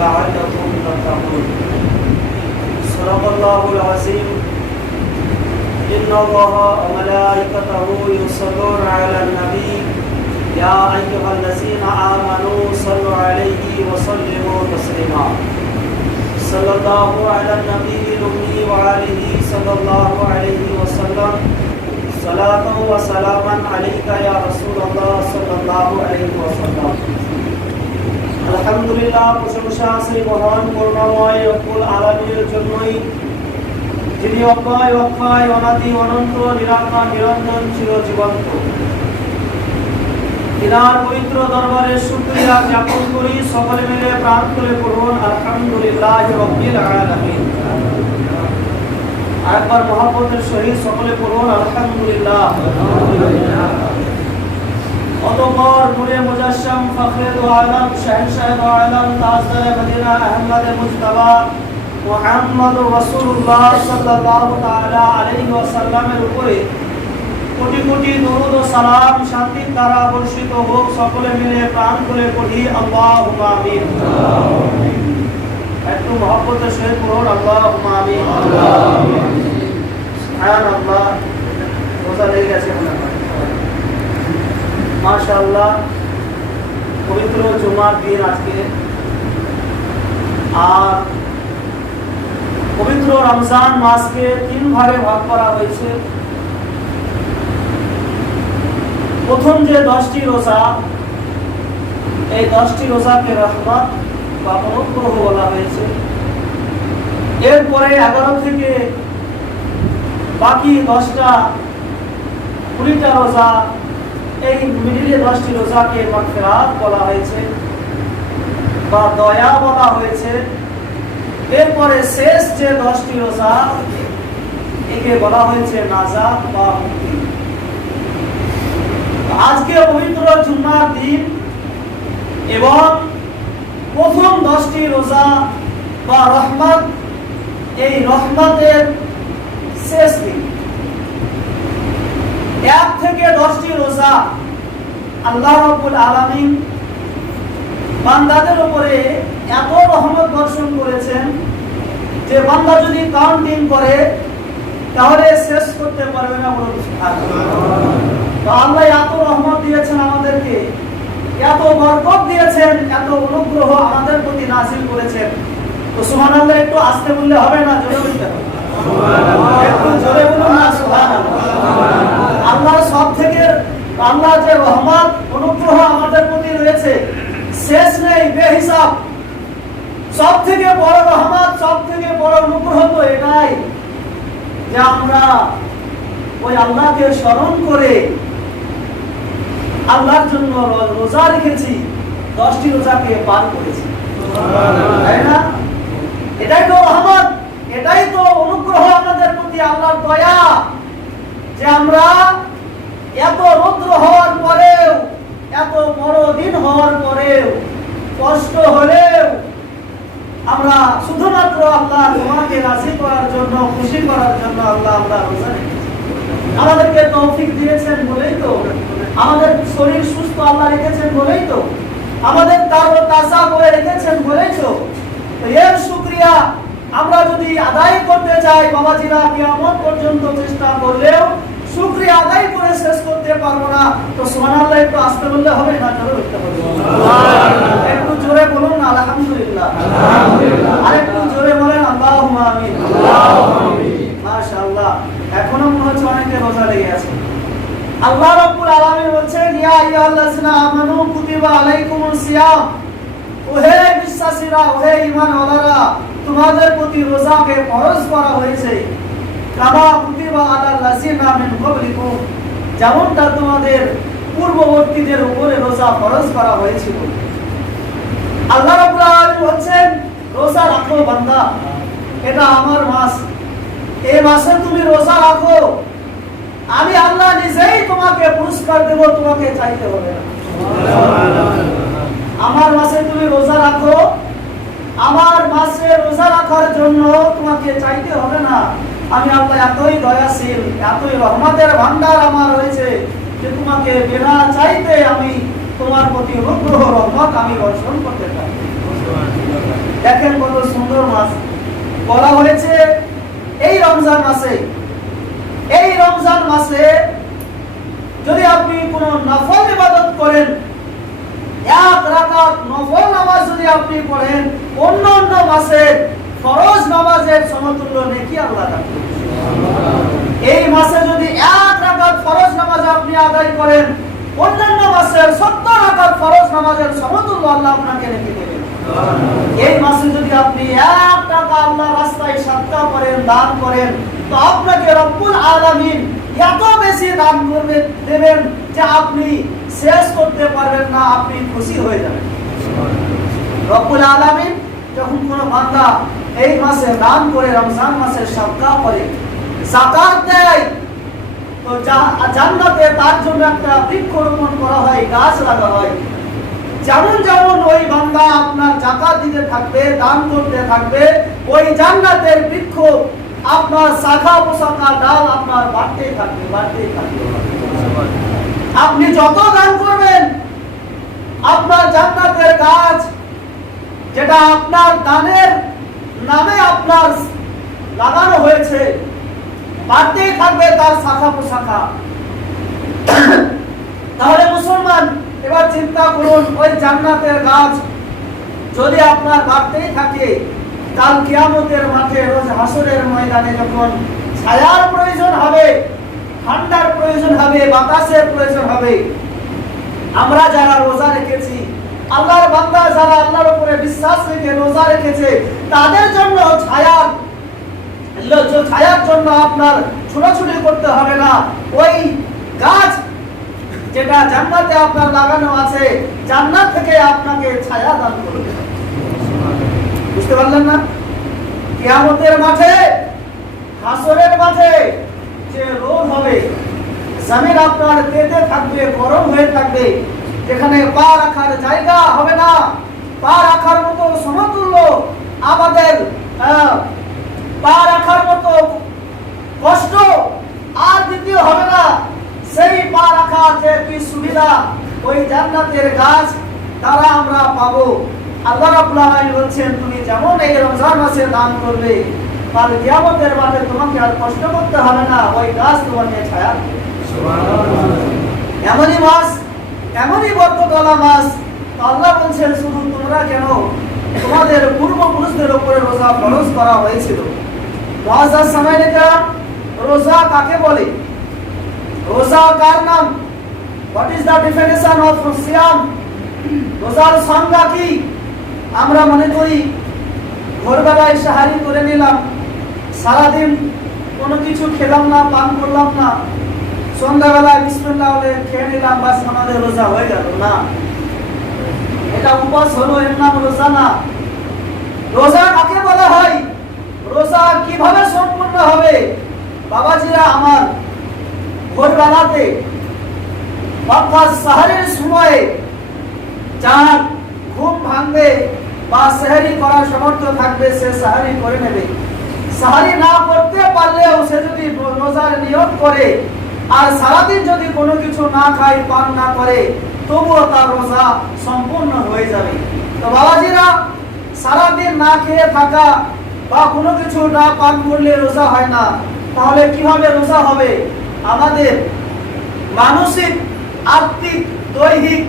لعلكم تتقون صدق الله العظيم إن الله وملائكته يصلون على النبي يا أيها الذين آمنوا صلوا عليه وسلموا تسليما صلى الله على النبي الأمي وآله صلى الله عليه وسلم صلاة وسلاما عليك يا رسول الله صلى الله عليه وسلم আলহামদুলিল্লাহ প্রশংসা সেই মহান করুণাময় রব্বুল আলামিনের জন্যই যিনি অক্ষয় অক্ষয় অনাদি অনন্ত নিরাকার নিরঞ্জন চিরজীবন্ত। তিনার পবিত্র দরবারে শুকরিয়া জ্ঞাপন করি, সকলে মিলে প্রাণ খুলে পড়ুন আলহামদুলিল্লাহ রাব্বিল আলামিন। আরেকবার মহব্বতের সহিত সকলে পড়ুন আলহামদুলিল্লাহ। অতঃপর নূরে মুজাসসাম ফখরে দু আলম শাহনশাহ দু আলম তাজদার মদিনা আহমদ মুজতবা মুহাম্মদুর রাসূলুল্লাহ সাল্লাল্লাহু তাআলা আলাইহি ওয়াসাল্লামের উপরে কোটি কোটি দরুদ ও সালাম শান্তির দ্বারা বর্ষিত হোক। সকলে মিলে প্রাণ খুলে পড়ি আল্লাহুম্মা আমিন। একটু মহব্বতের সহিত পড়ুন আল্লাহুম্মা আমিন। সুবহানাল্লাহ। রোজা লেগে গেছে মাশাআল্লাহ। পবিত্র জুমার দিন আজকে, আর পবিত্র রমজান মাসকে 3 ভাগে ভাগ করা হয়েছে। প্রথম যে 10টি রোজা, এই 10টি রোজাকে রহমত বা অনুগ্রহ বলা হয়েছে। এরপরে 11 থেকে বাকি 10টা 20টা রোজা, এই মিডিলে 10টি রোজাকে মাগফিরাত বলা হয়েছে বা দয়া বলা হয়েছে। এরপরে শেষ যে 10টি রোজা, একে বলা হয়েছে নাজাত বা মুক্তি। আজকে পবিত্র জুমার দিন এবং প্রথম 10টি রোজা বা রহমত, এই রহমতের শেষ দিন। 1 থেকে 10টি রোজা আল্লাহ রাব্বুল আলামিন বান্দাদের উপরে এত রহমত বর্ষণ করেছেন যে বান্দা যদি কাউন্টিং করে তাহলে শেষ করতে পারবে না। তো আল্লাহ এত রহমত দিয়েছেন আমাদেরকে, এত বরকত দিয়েছেন, এত অনুগ্রহ আমাদের প্রতি নাযিল করেছেন। তো সুবহানাল্লাহ একটু আস্তে বললে হবে না, জোরে বলতে হবে। একটু জোরে বলুন না সুবহানাল্লাহ। আল্লাহ সব থেকে, আল্লাহ যে রহমত অনুগ্রহ আমাদের প্রতি রয়েছে শেষ নেই, বেহিসাব। সব থেকে বড় রহমত, সব থেকে বড় অনুগ্রহ তো এটাই যে আমরা ওই আল্লাহকে স্মরণ করে আল্লাহর জন্য রোজা রেখেছি, 10টি রোজাকে পার করেছি, তাই না? এটাই তো রহমত, এটাই তো অনুগ্রহ আমাদের প্রতি, আল্লাহর দয়া যে আমরা এত রৌদ্র হওয়ার পরেও, এত বড় দিন হওয়ার পরেও, কষ্ট হলেও আমরা শুধুমাত্র আল্লাহ তোমাকে রাজি করার জন্য, খুশি করার জন্য আল্লাহ আমরা রোজা রেখেছি। আমাদেরকে তৌফিক দিয়েছেন বলেই তো, আমাদের শরীর সুস্থ আল্লাহ রেখেছেন বলেই তো, আমাদের তারও তাজা করে রেখেছেন বলেই তো। এর শুকরিয়া আমরা যদি আদায় করতে চাই, বাবাজিরা কিয়ামত পর্যন্ত চেষ্টা করলেও শুকরিয়া আদায় করে শেষ করতে পারবো না। তো সুবহানাল্লাহ একটু আস্তে বললে হবে না, জোরে বলতে হবে। সুবহানাল্লাহ। একটু জোরে বলুন না আলহামদুলিল্লাহ। আলহামদুলিল্লাহ। আরেকটু জোরে বলেন আল্লাহুম্মা আমিন। আল্লাহুম্মা আমিন। মাশাআল্লাহ। এখনো মনে হচ্ছে অনেকে রোজা লেগে আছে। আল্লাহ রাব্বুল আলামিন বলছেন, ইয়া আইয়ুহাল্লাযিনা আমানু কুতিবা আলাইকুমুস সিয়াম। ওহে বিশ্বাসীরা, ওহে ঈমানওয়ালারা, তোমাদের প্রতি রোজাকে ফরজ করা হয়েছে। কামা কুতিবা আলাল লাযিনা মিন ক্বাবলিকুম, যেমনটা তোমাদের পূর্ববর্তীদের উপরে রোজা ফরজ করা হয়েছিল। আল্লাহ রাব্বুল আলামিন বলছেন, রোজা রাখো বান্দা, এটা আমার মাস, এই মাসে তুমি রোজা রাখো, আমি আল্লাহ নিজেই তোমাকে পুরস্কার দেব, তোমাকে চাইতে হবে না। আমার মাসে তুমি রোজা রাখো, আমার মাসে রোজা রাখার জন্য তোমাকে চাইতে হবে না। আমি আল্লাহ এতই দয়াশীল, এতই রহমতের ভান্ডার আমার রয়েছে যে তোমাকে বিনা চাইতে আমি তোমার প্রতি অনুগ্রহ রহমত আমি বর্ষণ করতে পারি। দেখেন কত সুন্দর মাস বলা হয়েছে। এই রমজান মাসে যদি আপনি কোন নফল ইবাদত করেন, এক রাকাত নফল নামাজ যদি আপনি পড়েন, অন্যান্য মাসের ফরজ নামাজের সমতুল্য নেকি আল্লাহ দান করবেন। এই মাসে যদি এক রাকাত ফরজ নামাজ আপনি আদায় করেন, অন্যান্য মাসের 70 রাকাত ফরজ নামাজের সমতুল্য আল্লাহ আপনাকে নেকি দেবেন। এই মাসে যদি আপনি 1 টাকা আল্লাহর রাস্তায় সাদকা করেন, দান করেন, তো আপনাকে রব্বুল আলামিন এত বেশি দান দেবেন যে আপনি শেষ করতে পারবেন না, আপনি খুশি হয়ে যাবেন। রব্বুল আলামিন যখন কোন বান্দা এই মাসে দান করে, রমজান মাসে সাদকা করে, যাকাত দেয়, তো জান্নাতে তার জন্য একটা বৃক্ষরোপণ করা হয়, গাছ লাগা হয়। যেমন যেমন ওই বান্দা আপনার যাকাত দিতে থাকবে, দান করতে থাকবে, ওই জান্নাতের বৃক্ষ আপনার শাখা পোশাখা ডাল আপনার বাড়তেই থাকবে। আপনি যত দান করবেন, আপনার জান্নাতের গাছ যেটা আপনার দানের নামে আপনার লাগানো হয়েছে, বাড়তেই থাকবে তার শাখা পোশাখা। তাহলে মুসলমান এবার চিন্তা করুন, ওই জান্নাতের গাছ যদি আপনার বাড়তেই থাকে, কাল কিয়ামতের মাঠে, রোজ হাসরের ময়দানে যখন ছায়ার প্রয়োজন হবে, ঠান্ডার প্রয়োজন হবে, বাতাসের প্রয়োজন হবে, আমরা যারা রোজা রেখেছি, আল্লাহর বান্দা যারা আল্লাহর উপরে বিশ্বাস রেখে রোজা রেখেছে, তাদের জন্য ছায়ার জন্য আপনার ছোটাছুটি করতে হবে না। ওই গাছ যেটা জান্নাতে আপনার লাগানো আছে, জান্নাত থেকে আপনাকে ছায়া দান করবে। বুঝতে পারলেন না? কিয়ামতের মাঠে, হাসরের মাঠে যে রোদ হবে, জমিন আপনার তেতে থাকবে, গরম হয়ে থাকবে, যেখানে পা রাখার জায়গা হবে না, পা রাখার মতো সমতুল্য আমাদের পা রাখার মতো কষ্ট আর দ্বিতীয় হবে না। সেই পা রাখার যে কি সুবিধা ওই জান্নাতের গাছ দ্বারা আমরা পাবো। আল্লাহ রাব্বুল আলামিন বলছেন, তুমি যেমন এই রমজান মাসে দান করবে, কাল কিয়ামতের মাঠে তোমাকে আর কষ্ট করতে হবে না, ওই গাছ তোমাকে ছায়া দেবে। সুবহানাল্লাহ। এমনই মাস, এমনই বরকতওয়ালা মাস, আল্লাহ বলছেন শুধু তোমরা কেন, তোমাদের পূর্বপুরুষদের উপরে রোজা ফরজ করা হয়েছিল। মুআজ্জাজ সামাইনে কেরাম, রোজা কাকে বলে? রোজা কার নাম? What is the definition of সিয়াম? রোজার সংজ্ঞা কি? আমরা মনে করি ভোরবেলায় সাহারি করে নিলাম, সারাদিন কোনো কিছু খেলাম না, পান করলাম না, সন্ধ্যাবেলায় বিসমিল্লাহ বলে খেয়ে নিলাম, বাস আমাদের রোজা হয়ে গেল। না, এটা উপবাস হলো, এর নাম রোজা না। রোজা কাকে বলা হয়? রোজা কিভাবে সম্পূর্ণ হবে? বাবাজিরা আমার, ভোরবেলাতে অর্থাৎ সাহারির সময়ে যার ঘুম ভাঙবে বা সাহারি করার সামর্থ্য থাকবে, সে সাহারি করে নেবে। সাহারি না করতে পারলেও সে যদি রোজার নিয়ত করে আর সারাদিন যদি কোনো কিছু না খায়, পান না করে, তবুও তার রোজা সম্পূর্ণ হয়ে যাবে। তো বাবাজিরা, সারাদিন না খেয়ে থাকা বা কোনো কিছু না পান করলে রোজা হয় না। তাহলে কিভাবে রোজা হবে? আমাদের মানসিক, আত্মিক, দৈহিক,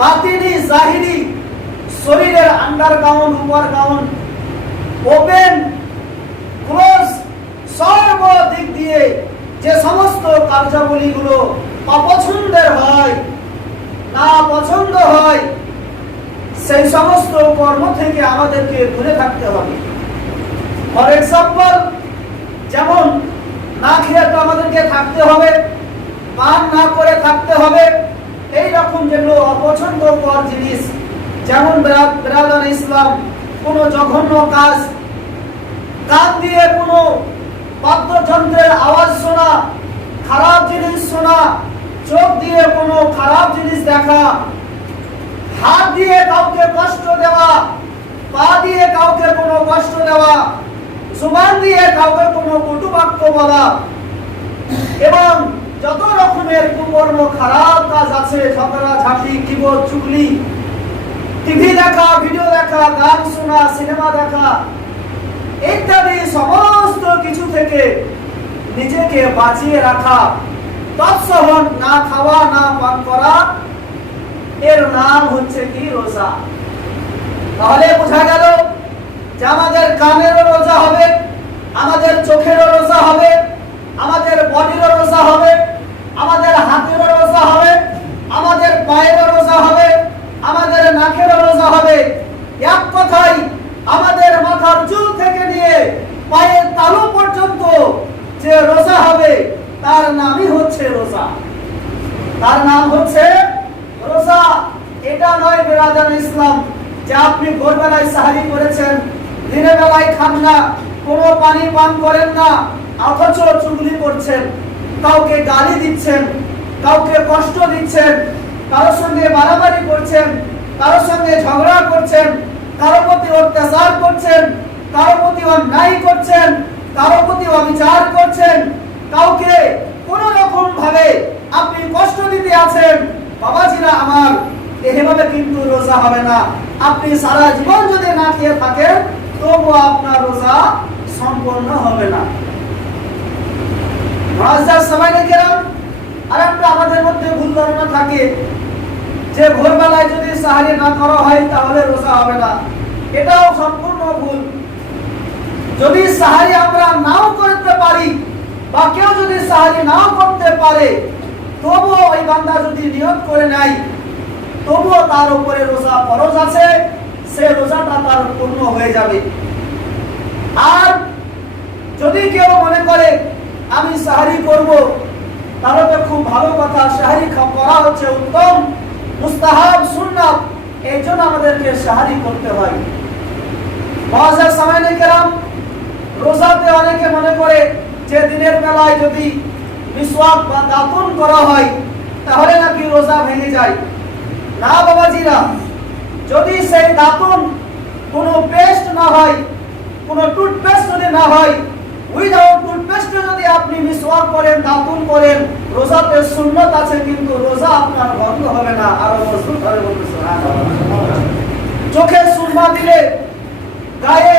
বাতিনি, জাহিরি, শরীরের আন্ডারগ্রাউন্ড, উপরগ্রাউন্ড, ওপেন, ক্লোজ, সর্ব দিক দিয়ে যে সমস্ত কার্যাবলীগুলো অপছন্দের হয়, না পছন্দ হয়, সেই সমস্ত কর্ম থেকে আমাদেরকে দূরে থাকতে হবে। ফর এক্সাম্পল, যেমন না খেয়ে তো আমাদেরকে থাকতে হবে, পান না করে থাকতে হবে। এই রকম যেগুলো অপছন্দকর জিনিস, যেমন বেরাদার ইসলাম, কোনো জঘন্য কাজ, কান দিয়ে কোনো বাদ্যযন্ত্রের আওয়াজ শোনা, খারাপ জিনিস শোনা, চোখ দিয়ে কোনো খারাপ জিনিস দেখা, হাত দিয়ে কাউকে কষ্ট দেওয়া, পা দিয়ে কাউকে কোনো কষ্ট দেওয়া, জুবান দিয়ে কাউকে কোনো কটু বাক্য বলা, এবং যত রকমের কুকর্ম, খারাপ কাজ আছে, ঝগড়া ঝাঁটি, কিবত, চুগলি, টিভি দেখা, ভিডিও দেখা, গান শোনা, সিনেমা দেখা ইত্যাদি সমস্ত কিছু থেকে নিজেকে বাঁচিয়ে রাখা, তৎসহ না খাওয়া না পান করা, এর নাম হচ্ছে কি? রোজা। তাহলে বোঝা গেল যে আমাদের কানেরও রোজা হবে, আমাদের চোখেরও রোজা হবে, আমাদের বডিরও রোজা হবে, আমাদের হাতেরও রোজা হবে, আমাদের পায়েরও রোজা হবে, আমাদের নাকেরও রোজা হবে। এক কথায় আমাদের মাথার চুল থেকে নিয়ে পায়ের তালু পর্যন্ত যে রোজা হবে তার নামই হচ্ছে রোজা। তার নাম হচ্ছে রোজা। এটা নয় বিরাদার ইসলাম যে আপনি ভোরবেলায় সাহারি করেছেন, দিনের বেলায় খান না, কোনো পানি পান করেন না, অথচ চুগলি করছেন, কাউকে গালি দিচ্ছেন, কাউকে কষ্ট দিচ্ছেন, কারোর সঙ্গে মারামারি করছেন, কারোর সঙ্গে ঝগড়া করছেন, কারো প্রতি অত্যাচার করছেন, কারো প্রতি অন্যায় করছেন, কারো প্রতি অবিচার করছেন, কাউকে কোন রকম ভাবে আপনি কষ্ট দিতে আছেন, বাবাজিরা আমার, এভাবে কিন্তু রোজা হবে না। আপনি সারা জীবন যদি না খেয়ে থাকেন তবু আপনার রোজা সম্পূর্ণ হবে না। আর একটা আমাদের মধ্যে ভুল ধারণা থাকে যে ভোরবেলায় যদি সাহারি না করা হয় তাহলে রোজা হবে না। এটাও সম্পূর্ণ ভুল। যদি সাহারি আমরা নাও করতে পারি বা কেউ যদি সাহারি নাও করতে পারে, তবুও ওই বান্দা যদি নিয়ত করে নেয় তবুও তার উপরে রোজা ফরজ আছে, সে রোজাটা তার পূর্ণ হয়ে যাবে। আর যদি কেউ মনে করে আমি সাহারি করব, তাহলে তো খুব ভালো কথা, সাহারি করা হচ্ছে উত্তম মুস্তাহাব সুন্নাত, এই জন্য আমাদেরকে সাহারি করতে হয়। মুআজ্জাজ সামাইনে কেরাম, রোজাতে অনেকে মনে করে যে দিনের বেলায় যদি মিসওয়াক বা দাঁতন করা হয় তাহলে নাকি রোজা ভেঙে যায়। না বাবাজিরা, যদি সেই দাঁতন কোনো পেস্ট না হয়, কোনো টুথপেস্ট যদি না হয়, উইদাউট টুথপেস্ট যদি আপনি মিসওয়াক করেন, দাঁতন করেন, রোজাতে সুন্নাত আছে, কিন্তু রোজা আপনার ভঙ্গ হবে না। আর মজবুত হবে বলতে সুবহানাল্লাহ। চোখে সুরমা দিলে, গায়ে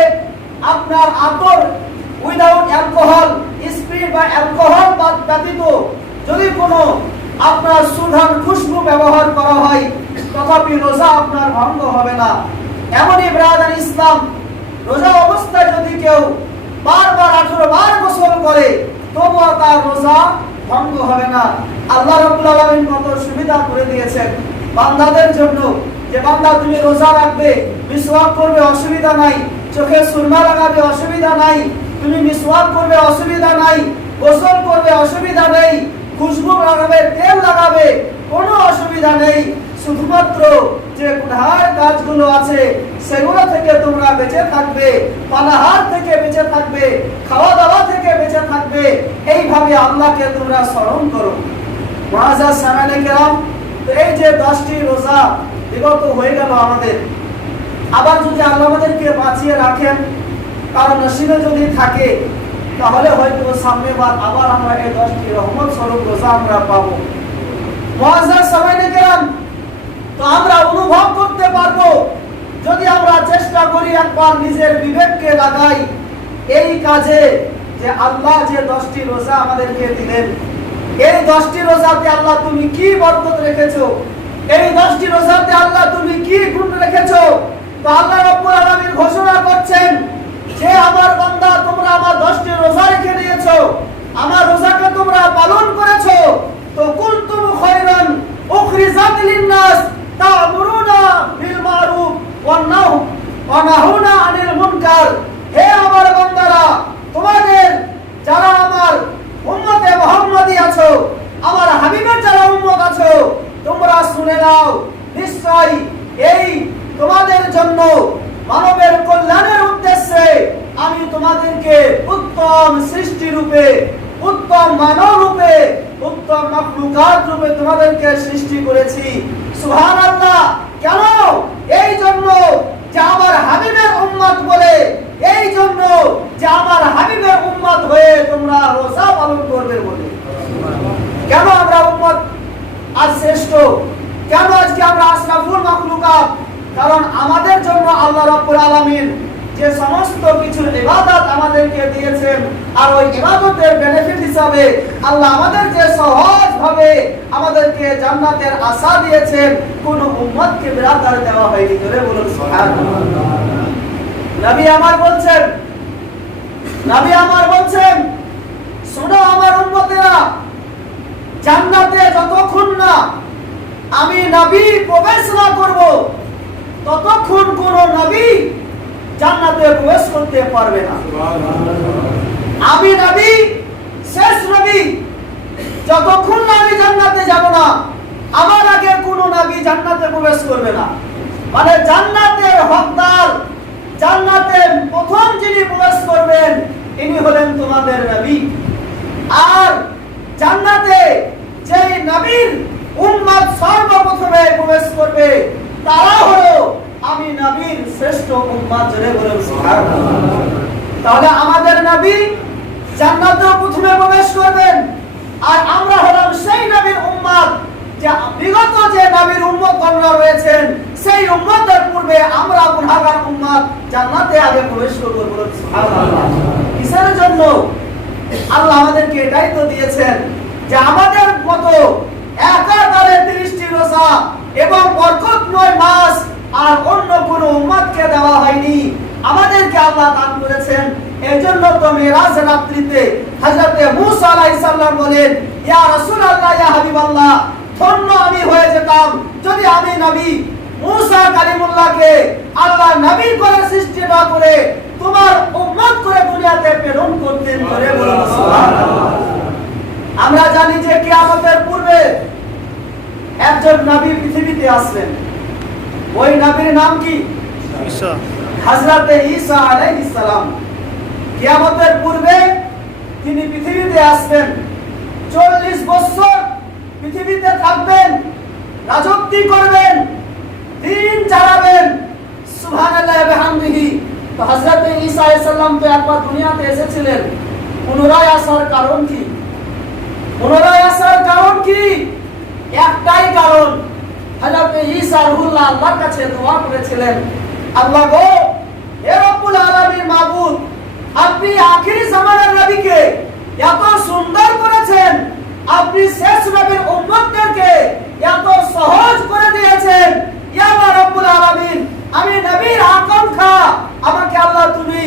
আপনার আতর উইদাউট অ্যালকোহল, স্পিরিট বা অ্যালকোহল ব্যতীত যদি কোনো আপনার সুগন্ধ খুশবু ব্যবহার করা হয়, তথাপি রোজা আপনার ভঙ্গ হবে না। এমনই ব্রাদার ইসলাম, রোজা অবস্থায় যদি কেউ বারবার 18 বার গোসল করে তবুও তার রোজা ভঙ্গ হবে না। আল্লাহ রাব্বুল আলামিন কত সুবিধা করে দিয়েছেন বান্দাদের জন্য, যে বান্দা তুমি রোজা রাখবে, মিসওয়াক করবে, অসুবিধা নাই, চোখে সুরমা লাগাবে, অসুবিধা নাই, তুমি মিসওয়াক করবে, অসুবিধা নাই, গোসল করবে, অসুবিধা নেই, খুশবু লাগাবে, তেল লাগাবে, কোনো অসুবিধা নেই। শুধুমাত্র যে গুনাহের কাজগুলো আছে সেগুলো থেকে তোমরা বেঁচে থাকবে, পানাহার থেকে বেঁচে থাকবে, খাওয়া দাওয়া থেকে বেঁচে থাকবে, এইভাবে আল্লাহকে তোমরা স্মরণ করো। মুআজ্জাজ সামাইনে কেরাম, এই যে 10টি রোজা বিগত হয়ে গেল আমাদের, আবার যদি আল্লাহ আমাদেরকে বাঁচিয়ে রাখেন, কারো নসিবে যদি থাকে, তাহলে হয়তো সামনে বার আবার আমরা এই 10টি রহমত স্বরূপ রোজা আমরা পাবো। মুআজ্জাজ সামাইনে কেরাম, তো আমরা অনুভব করতে পারবো যদি আমরা চেষ্টা করি, একবার নিজের বিবেককে লাগাই এই কাজে, যে আল্লাহ যে 10টি রোজা আমাদেরকে দিলেন, এই 10টি রোজাতে আল্লাহ তুমি কি বরকত রেখেছো, এই 10টি রোজাতে আল্লাহ তুমি কি গুণ রেখেছো। তো আল্লাহ রাব্বুল আলামিন ঘোষণা করছেন যে আমার বান্দা, তোমরা আমার 10টি রোজা রেখে দিয়েছো, আমার রোজাকে তোমরা পালন করেছো, তো কুনতুম খায়রান উখরিজাত লিন-নাস তা'মুরুনা বিল মারুফ ওয়া নাহুনা আনিল মুনকার। হে আমার বান্দারা, তোমাদের যারা আমার উম্মতে মুহাম্মাদি আছো, আমার হাবিবের যারা উম্মত আছো, তোমরা শুনে নাও, নিশ্চয় এই তোমাদের জন্য মানবের কল্যাণের উদ্দেশ্যে আমি তোমাদেরকে উত্তম সৃষ্টি রূপে, উত্তম মানব রূপে, উত্তম মাখলুকাত রূপে তোমাদেরকে সৃষ্টি করেছি। সুবহানাল্লাহ। কেন? এই জন্য যে আমার হাবিবের উম্মত বলে, এই জন্য যে আমার হাবিবের উম্মত হয়ে তোমরা রোজা পালন করবে বলে। কেন আমরা উম্মত আজ শ্রেষ্ঠ? কেন আজকে আমরা আশরাফুল মাখলুকাত? কারণ আমাদের জন্য আল্লাহ রাব্বুল আলামিন যে সমস্ত কিছু ইবাদত আমাদেরকে দিয়েছেন, আর ওই ইবাদতের বেনিফিট হিসাবে আল্লাহ আমাদের যে সহজ ভাবে আমাদেরকে জান্নাতের আশা দিয়েছেন, কোন উম্মতকে বিরাদার দেওয়া হয়নি। জোরে বলুন সুবহানাল্লাহ। নবী আমার বলছেন, শোনো আমার উম্মতেরা, জান্নাতে যতক্ষণ না আমি নবী প্রবেশ না করব, ততক্ষণ কোন নবী জান্নাতে প্রবেশ করতে পারবে না। আমি নবী, শেষ নবী, যতক্ষণ না আমি জান্নাতে যাব না, আমার আগে কোন নবী জান্নাতে প্রবেশ করবে না। মানে জান্নাতের হকদার, জান্নাতে প্রথম যিনি প্রবেশ করবেন ইনি হলেন তোমাদের নবী। আর জান্নাতে যেই নবীর উম্মত সর্বপ্রথমে প্রবেশ করবে তারা হলো আমি নবীর শ্রেষ্ঠ উম্মত। জোরে বলুন সুবহানাল্লাহ। তাহলে আমাদের নবী জান্নাতে প্রথমে প্রবেশ করবেন, আর আমরা হলাম সেই নবীর উম্মত যে বিগত যে নবীর উম্মতগণরা রয়েছেন সেই উম্মতের পূর্বে আমরা গুনাহগার উম্মত জান্নাতে আগে প্রবেশ করব। বলুন সুবহানাল্লাহ। কিসের জন্য? আল্লাহ আমাদেরকে এটাই তো দিয়েছেন যে আমাদের মতো একাধারে 30টি রোজা এবং বরকতময় মাস আর অন্য কোন উম্মতকে দেওয়া হয়নি, আমাদেরকে আল্লাহ দান করেছেন। এজন্য তো মেরাজ রাত্রিতে হযরত মূসা আলাইহিস সালাম বলেন, ইয়া রাসূলুল্লাহ, ইয়া হাবিবাল্লাহ, ধন্য আমি হয়ে যেতাম যদি আমি নবী মূসা কালিমুল্লাহকে আল্লাহ নবী করে সৃষ্টি না করে তোমার উম্মত করে দুনিয়াতে প্রেরণ করতেন। করে বলুন সুবহানাল্লাহ। আমরা জানি যে কিয়ামতের পূর্বে একজন নবী পৃথিবীতে আসবেন। ওই নবীর নাম কি? ঈসা, হযরত ঈসা আলাইহিস সালাম। কিয়ামতের পূর্বে তিনি পৃথিবীতে আসবেন, 40 বছর পৃথিবীতে থাকবেন, রাজত্ব করবেন, দিন চালাবেন। সুবহানাল্লাহি ওয়া বিহামদিহি। তো হযরত ঈসা আলাইহিস সালাম তো একবার দুনিয়াতে এসেছিলেন, পুনরায় আসার কারণ কি? পুনরায় আসার কারণ কি? একটাই কারণ, হযরত ঈসা রুহুল্লাহ আল্লাহর কাছে দোয়া করেছিলেন, আল্লাহ গো, হে রব্বুল আলামিন মাবুদ, আপনি আখিরি জামানার নবীকে এত সুন্দর করেছেন, আপনি শেষ নবীর উম্মতদেরকে এত সহজ করে দিয়েছেন। ইয়া আল্লাহ রব্বুল আলামিন, আমি নবীর আকাঙ্ক্ষা, আমাকে আল্লাহ তুমি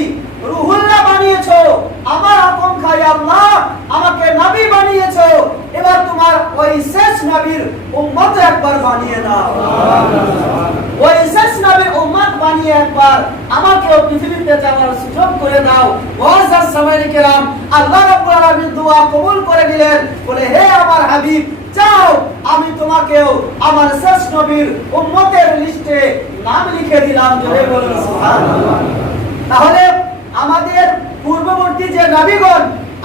রুহুল্লাহ বানিয়েছো, আমার আকাঙ্ক্ষা ইয়া আল্লাহ আমাকে নবী বানিয়েছো, এবার তোমার ওই শেষ নবীর উম্মত একবার বানিয়ে দাও। ওই শেষ নবীর উম্মত বানিয়ে একবার আমাকেও পৃথিবীতে যাওয়ার সুযোগ করে দাও। ওয়াজাস সামাইনে কেরাম, আল্লাহ রাব্বুল আলামিন দোয়া কবুল করে নিলেন, বলে হে আমার হাবিব, যাও আমি তোমাকেও আমার শেষ নবীর উম্মতের লিস্টে নাম লিখে দিলাম। জোরে বলুন সুবহানাল্লাহ। তাহলে আমাদের পূর্ববর্তী যে নবীগণ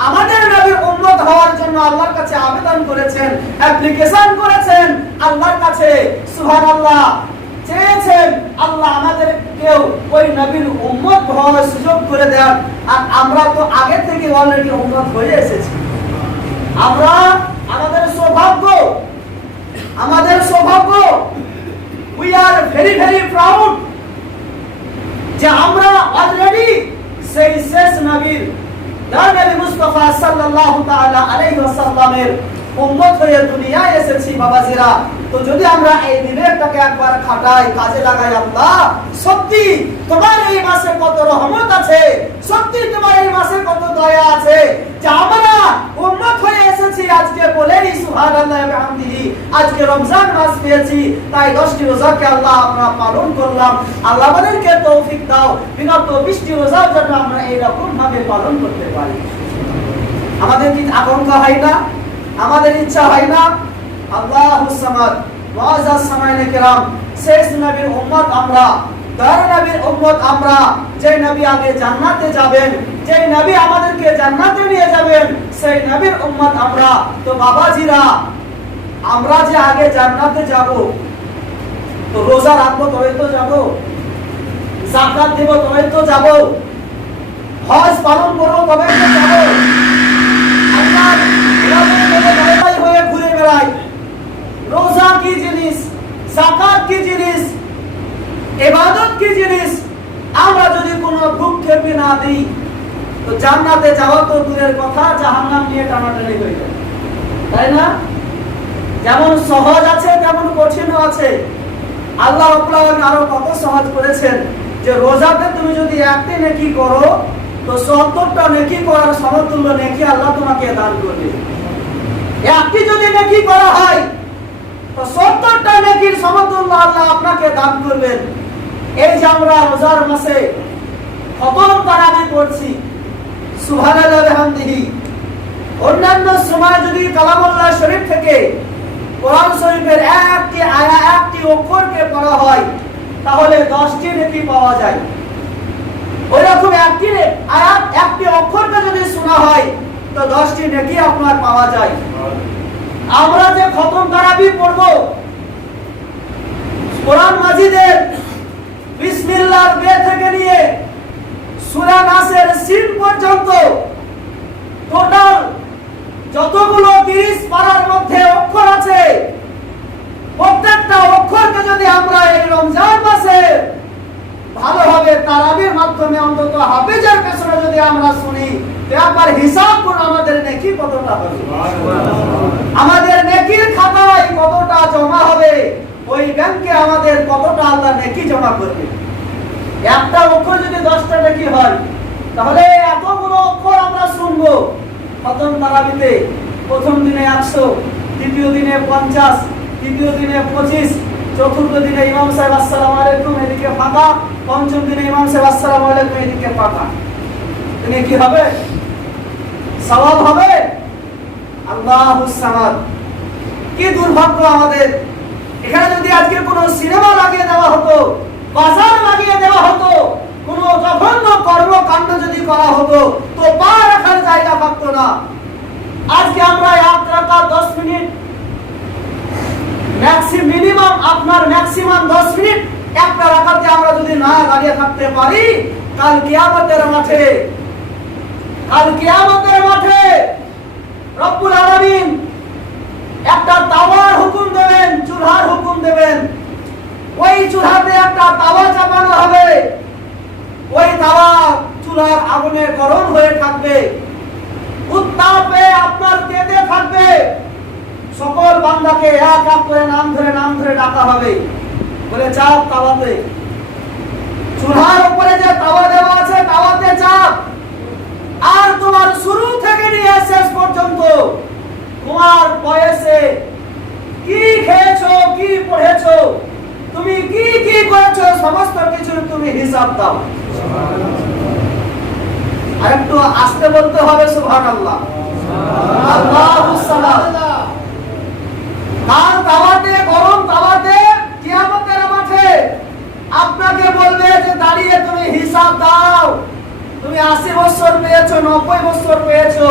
আমাদের নবীর উম্মত হওয়ার জন্য আল্লাহর কাছে আবেদন করেছেন, অ্যাপ্লিকেশন করেছেন আল্লাহর কাছে, সুবহানাল্লাহ, চেয়েছেন আল্লাহ আমাদেরকেও ওই নবীর উম্মত হওয়ার সুযোগ করে দেন। আর আমরা তো আগে থেকে অলরেডি উম্মত হয়ে এসেছি। আমরা আমাদের সৌভাগ্য, we are very very proud যে আমরা অলরেডি সেই শেষ নবীর নবী মুস্তাফা সাল্লাল্লাহু তাআলা আলাইহি ওয়াসাল্লামের উম্মত হয়ে দুনিয়ায় এসেছি বাবাজিরা। তো যদি আমরা এই দিনেরটাকে একবার খাটাই, কাজে লাগাই, আল্লাহ সত্যি তোমার এই মাসে কত রহমত আছে, সত্যি তোমার এই মাসে কত দয়া আছে যে আমরা উম্মত হয়ে এসেছি আজকে বলেই সুবহানাল্লাহি ওয়া বিহামদিহি। আজকে রমজান মাস পেয়েছি, তাই 10টি রোজাকে আল্লাহ আমরা পালন করলাম। আল্লাহ আমাদেরকে তৌফিক দাও বিগত 20টি রোজার জন্য আমরা এইরকম ভাবে পালন করতে পারি। আমাদের কি আকাঙ্ক্ষা হয় না? আমাদের ইচ্ছা হয় না? আল্লাহুস সামাদ, ওয়াজাস সামাইনে কেরাম, শেষ নবীর উম্মত আমরা, দয়ার নবীর উম্মত আমরা, যে নবী আগে জান্নাতে যাবেন, যে নবী আমাদেরকে জান্নাতে নিয়ে যাবেন, সেই নবীর উম্মত আমরা। তো বাবাজিরা, আমরা যে আগে জান্নাতে যাব, তো রোজা রাখবো তবে তো যাব, যাকাত দেব তবে তো যাব, হজ পালন করব তবে তো যাব। আল্লাহ হয়ে ঘুরে বেড়াই। রোজা কি জিনিস, যাকাত কি জিনিস, ইবাদত কি জিনিস আমরা যদি কোনো ভ্রুক্ষেপই না দিই তো জান্নাতে যাওয়া তো দূরের কথা, জাহান্নাম নিয়ে টানাটানি হয়ে যাবে, তাই না? যেমন সহজ আছে তেমন কঠিনও আছে। আল্লাহ রাব্বুল আলামিন আরো কত সহজ করেছেন যে রোজাতে তুমি যদি একটি নেকি করো তো 70টা নেকি করার সমতুল্য নেকি আল্লাহ তোমাকে দান করবে। একটি যদি নেকি করা হয় তো 70টা নেকির সমতুল্য আল্লাহ আপনাকে দান করবেন। এই যে আমরা রোজার মাসে খতম তারাবি পড়ছি, সুবহানাল্লাহি ওয়া বিহামদিহি, অন্যান্য সময় যদি কালামুল্লাহ শরীফ থেকে কোরআন শরীফের একটি আয়াত একটি অক্ষরকে পড়া হয় তাহলে 10টি নেকি পাওয়া যায়। ওইরকম একটি আয়াত একটি অক্ষরকে যদি শোনা হয় তো 10টি নেকি আপনার পাওয়া যায়। আমরা যে খতম তারাবি পড়ব কোরআন মাজিদের বিসমিল্লাহর বে থেকে নিয়ে সূরা নাসের সিন পর্যন্ত টোটাল যতগুলো 30 পারার মধ্যে অক্ষর আছে প্রত্যেকটা অক্ষরকে যদি আমরা এই রমজান মাসে ভালোভাবে তারাবির মাধ্যমে অন্তত হাফেজের পেছনে যদি আমরা শুনি একবার হিসাব করুন আমাদের নেকি কতটা হবে, আমাদের নেকির খাতায় কতটা জমা হবে, ওই ব্যাংকে আমাদের কতটা আল্লাহ নেকি জমা করবে। একটা অক্ষর যদি 10টা নেকি হয় তাহলে এতগুলো অক্ষর আমরা শুনবো খতম তারাবিতে। প্রথম দিনে 100, দ্বিতীয় দিনে 50, তৃতীয় দিনে 25, চতুর্থ দিনে ইমাম সাহেব আসসালামু আলাইকুম এদিকে ফাঁকা, পঞ্চম দিনে ইমাম সাহেব আসসালামু আলাইকুম এদিকে ফাঁকা। তুমি কি হবে? সওয়াব হবে? আল্লাহুস সামাদ। কি দুর্ভাগ্য আমাদের! এখানে যদি আজকে কোনো সিনেমা লাগিয়ে দেওয়া হতো, বাজার লাগিয়ে দেওয়া হতো, কোনো জঘন্য কর্মকাণ্ড যদি করা হতো তো পা রাখার জায়গা থাকতো না। আজকে আমরা 1 রাকাত 10 মিনিট ম্যাক্সিমাম 10 মিনিট একটা রাকাতে আমরা যদি না দাঁড়িয়ে থাকতে পারি কাল কিয়ামতের মাঠে রব্বুল আলামিন একটা তাওয়ার হুকুম দেবেন, চুলার হুকুম দেবেন। ওই চুলাতে একটা তাওয়া চাপানো হবে, ওই তাওয়া চুলার আগুনে গরম হয়ে থাকবে, উত্তাপে আপনার তেতে থাকবে। সকল বান্দাকে এক এক করে নাম ধরে ডাকা হবে, বলে চাপ তাওয়াতে। চুলার উপরে যে তাওয়া দেওয়া আছে তাওয়াতে চাপ। আর তোমার শুরু থেকে নিয়ে শেষ পর্যন্ত তোমার বয়সে কি খেয়েছো, কি পড়েছো, তুমি কি কি করেছো সমস্ত কিছু তুমি হিসাব দাও। আর একটু আস্তে বলতে হবে সুবহানাল্লাহ, আল্লাহুস সালাম। কাল তাওয়াতে, গরম তাওয়াতে কিয়ামতের মাঠে আপনাকে বলবে যে দাঁড়িয়ে তুমি হিসাব দাও। তুমি 80 বছর পেয়েছো, 90 বছর পেয়েছো,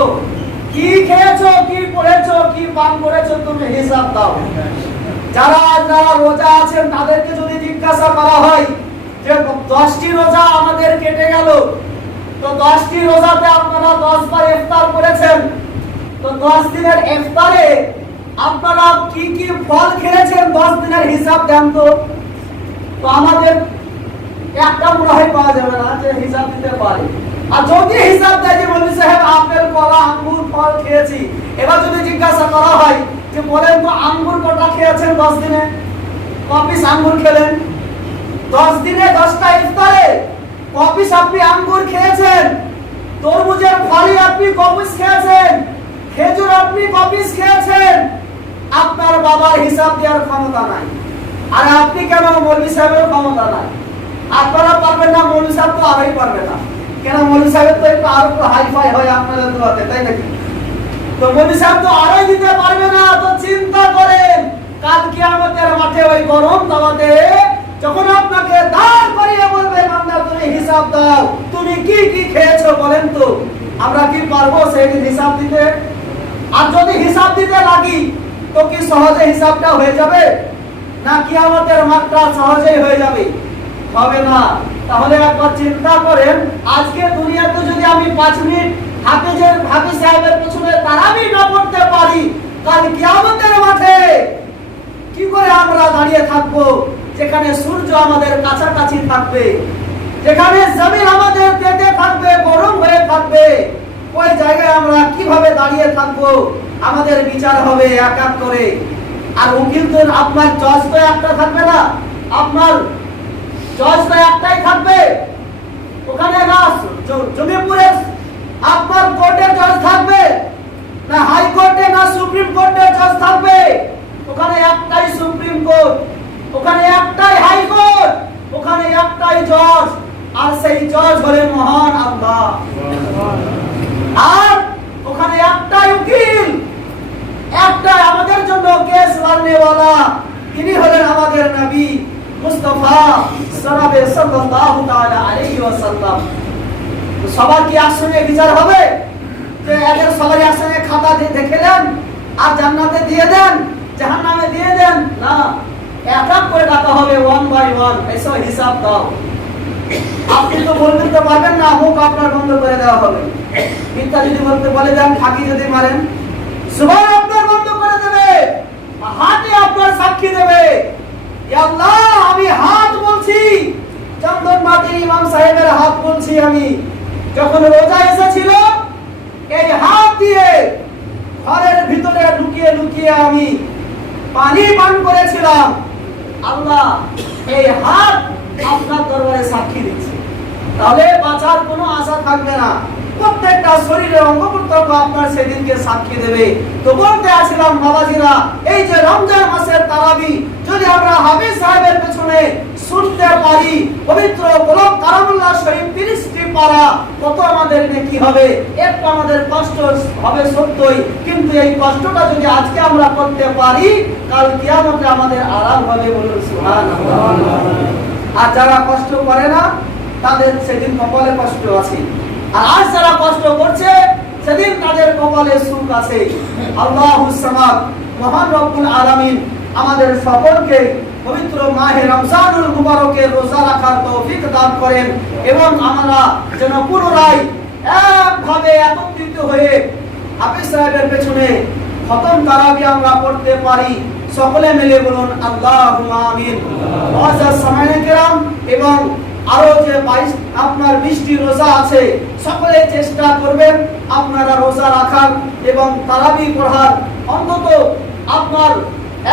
কি খেয়েছো, কি পড়েছো, কি পান করেছো, তুমি হিসাব দাও। যারা রোজা আছেন তাদেরকে যদি জিজ্ঞাসা করা হয় যে 10টি রোজা আমাদের কেটে গেল, তো 10টি রোজাতে আপনারা 10 বার ইফতার করেছেন, তো 10 দিনের ইফতারে আপনারা কি কি ফল খেয়েছেন 10 দিনের হিসাব দেন তো। তো আমাদের একটা মনে হয় পাওয়া যাবে না যে হিসাব দিতে পারে। আর যদি হিসাব দেয় যে বলি সাহেব আপেল, কলা, আঙ্গুর ফল খেয়েছি, এবার যদি জিজ্ঞাসা করা হয় যে বলেন তো আঙ্গুর কটা খেয়েছেন 10 দিনে, কপিস আঙ্গুর খেলেন 10 দিনে 10টা ইফতারে, কপিস আপনি আঙ্গুর খেয়েছেন, তরমুজের ফলই আপনি কপিস খেয়েছেন, খেজুর আপনি কপিস খেয়েছেন, আপনার বাবার হিসাব দেওয়ার ক্ষমতা নাই। আর আপনি কেন মৌলভী সাহেবের ক্ষমতা নাই? আপনারা পারবেন না, মৌলভী সাহেব তো আরই পারবে না। কেন মৌলভী সাহেব তো একটু আরো হাইফাই হয় আপনাদের দোয়াতে, তাই নাকি? তো মৌলভী সাহেব তো আরই দিতে পারবে না। তো চিন্তা করেন কাল কিয়ামতের মাঠে ওই গরম তাওয়াতে যখন আপনাকে দাঁড় করিয়ে বলবে বান্দা তুমি হিসাব দাও, তুমি কি কি খেয়েছো বলেন তো, আমরা কি পারবো সেই হিসাব দিতে? আর যদি হিসাব দিতে লাগি তো কি সহজে হিসাবটা হয়ে যাবে? না কিয়ামতের মাঠটা সহজেই হয়ে যাবে? হবে না। তাহলে একবার চিন্তা করেন, আজকে দুনিয়াতে যদি আমি 5 মিনিট হাফিজ সাহেবের পিছনে তারাবি না পড়তে পারি, কাল কিয়ামতের মাঠে কি করে আমরা দাঁড়িয়ে থাকবো? যেখানে সূর্য আমাদের কাছাকাছি থাকবে, যেখানে জমিন আমাদের পেটে থাকবে, গরম হয়ে থাকবে, ওই জায়গায় আমরা কিভাবে দাঁড়িয়ে থাকবো আমাদের বিচার হবে এক এক করে। আর উকিল তো আপনার জজ তো একটা থাকবে না, আপনার জজ তো একটাই থাকবে। ওখানে না জমিপুরে আপনার কোর্টের জজ থাকবে না, হাইকোর্টে না সুপ্রিম কোর্টের জজ থাকবে। ওখানে একটাই সুপ্রিম কোর্ট, ওখানে একটাই হাইকোর্ট, ওখানে একটাই জজ, আর সেই জজ হলেন মহান আল্লাহ। আর ওখানে একটাই উকিল, একটাই আমাদের জন্য কেস লড়নেওয়ালা, তিনি হলেন আমাদের নবী মুস্তাফা সাল্লাল্লাহু তাআলা আলাইহি ওয়াসাল্লাম। তো সবার কি একসঙ্গে বিচার হবে যে এদের সবার একসঙ্গে খাতা দেখে দেন আর জান্নাতে দিয়ে দেন, জাহান্নামে দিয়ে দেন? না, এক এক করে ডাকা হবে, ওয়ান বাই ওয়ান, এসো হিসাব দাও। আপনি তো বলতে তো পারবেন না মুখ আপনার বন্ধ করে দেওয়া হবে। মিথ্যা যদি বলতে বলে দেন, ফাঁকি যদি মারেন, জবান আপনার বন্ধ করে দেবে, হাতে আপনার সাক্ষী দেবে। আল্লাহ, আমি হাত বলছি, চন্দন মাটির ইমাম সাহেবের হাত বলছি। আমি যখন রোজা এসেছিল, এই হাত দিয়ে ঘরের ভিতরে লুকিয়ে লুকিয়ে আমি পানি পান করেছিলাম। আল্লাহ, এই হাত আপনার দরবারে সাক্ষী দিচ্ছে। তাহলে বাঁচার কোনো আশা থাকবে না, প্রত্যেকটা শরীরের অঙ্গ প্রত্যঙ্গ আপনার সেদিনকে সাক্ষী দেবে। তো বলতে আসলাম বাবাজিরা, এই যে রমজান মাসের তারাবি যদি আমরা হাফিজ সাহেবের পেছনে শুনতে পারি, পবিত্র গোলাম কারামুল্লাহ শরীফ 30টি পারা, কত আমাদের নেকি হবে। একটু আমাদের কষ্ট হবে সত্যই, কিন্তু এই কষ্টটা যদি আজকে আমরা করতে পারি, কাল কিয়ামতে আমাদের আরাম হবে। বলুন সুবহানাল্লাহ। আর যারা কষ্ট করে না, তাদের সেদিন কপালে কষ্ট আছে। আর আজ যারা কষ্ট করছে, সেদিন তাদের কপালে সুখ আছে। আল্লাহুস সামাদ, মহান রব্বুল আলামিন আমাদের সকলকে পবিত্র মাহে রমজানুল মুবারকের রোজা রাখার তৌফিক দান করেন, এবং আমরা যেন পুনরায় একভাবে একত্রিত হয়ে হাফিজ সাহেবের পেছনে খতম তারাবি আমরা পড়তে পারি। সকলে মিলে বলুন আল্লাহুম্মা আমিন। মুআজ্জাজ সামাঈন কিরাম, এবং আরো যে 20টি রোজা আছে, সকলে চেষ্টা করবেন আপনারা রোজা রাখার এবং তারাবি পড়ার। অন্তত আপনার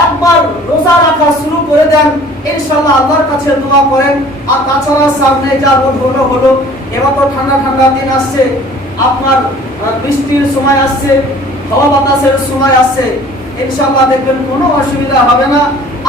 একবার রোজা রাখা শুরু করে দেন, ইনশাআল্লাহ আল্লাহর কাছে দোয়া করেন। আর তাছাড়া সামনে যা রোদ হলো, এবার তো ঠান্ডা ঠান্ডা দিন আসছে, আপনার বৃষ্টির সময় আসছে, হাওয়া বাতাসের সময় আসছে, ইনশাআল্লাহ দেখবেন কোনো অসুবিধা হবে না।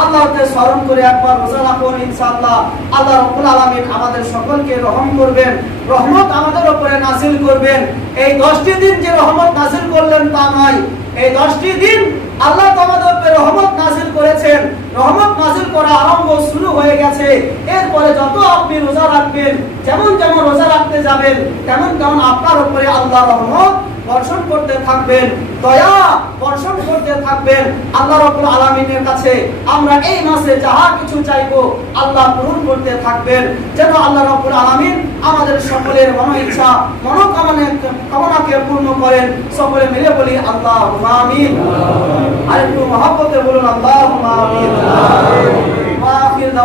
আল্লাহকে স্মরণ করে একবার রোজা রাখুন, ইনশাআল্লাহ আল্লাহ রাব্বুল আলামিন আমাদের সকলকে রহম করবেন, রহমত আমাদের উপরে নাযিল করবেন। এই 10টি দিন যে রহমত নাযিল করলেন তা নয়, এই 10টি দিন আল্লাহ আমাদের উপরে রহমত নাযিল করেছেন। রহমত নাযিল করা আরম্ভ শুরু হয়ে গেছে। এরপরে যত আপনি রোজা রাখবেন, যেমন যেমন রোজা রাখতে যাবেন, তেমন তেমন আপনার উপরে আল্লাহ রহমত বর্ষণ করতে থাকবেন, দয়া বর্ষণ করতে থাকবেন। আল্লাহ রাব্বুল আলামিনের কাছে আমরা এই মাসে যাহা কিছু চাইবো, আল্লাহ পূরণ করতে থাকবেন। যেন আল্লাহ রাব্বুল আলামিন আমাদের সকলের মনো ইচ্ছা, কামনাকে পূর্ণ করেন। সকলে মিলে বলি আল্লাহুম্মা আমিন। আর একটু মহব্বতে বলুন আল্লাহুম্মা আমিন।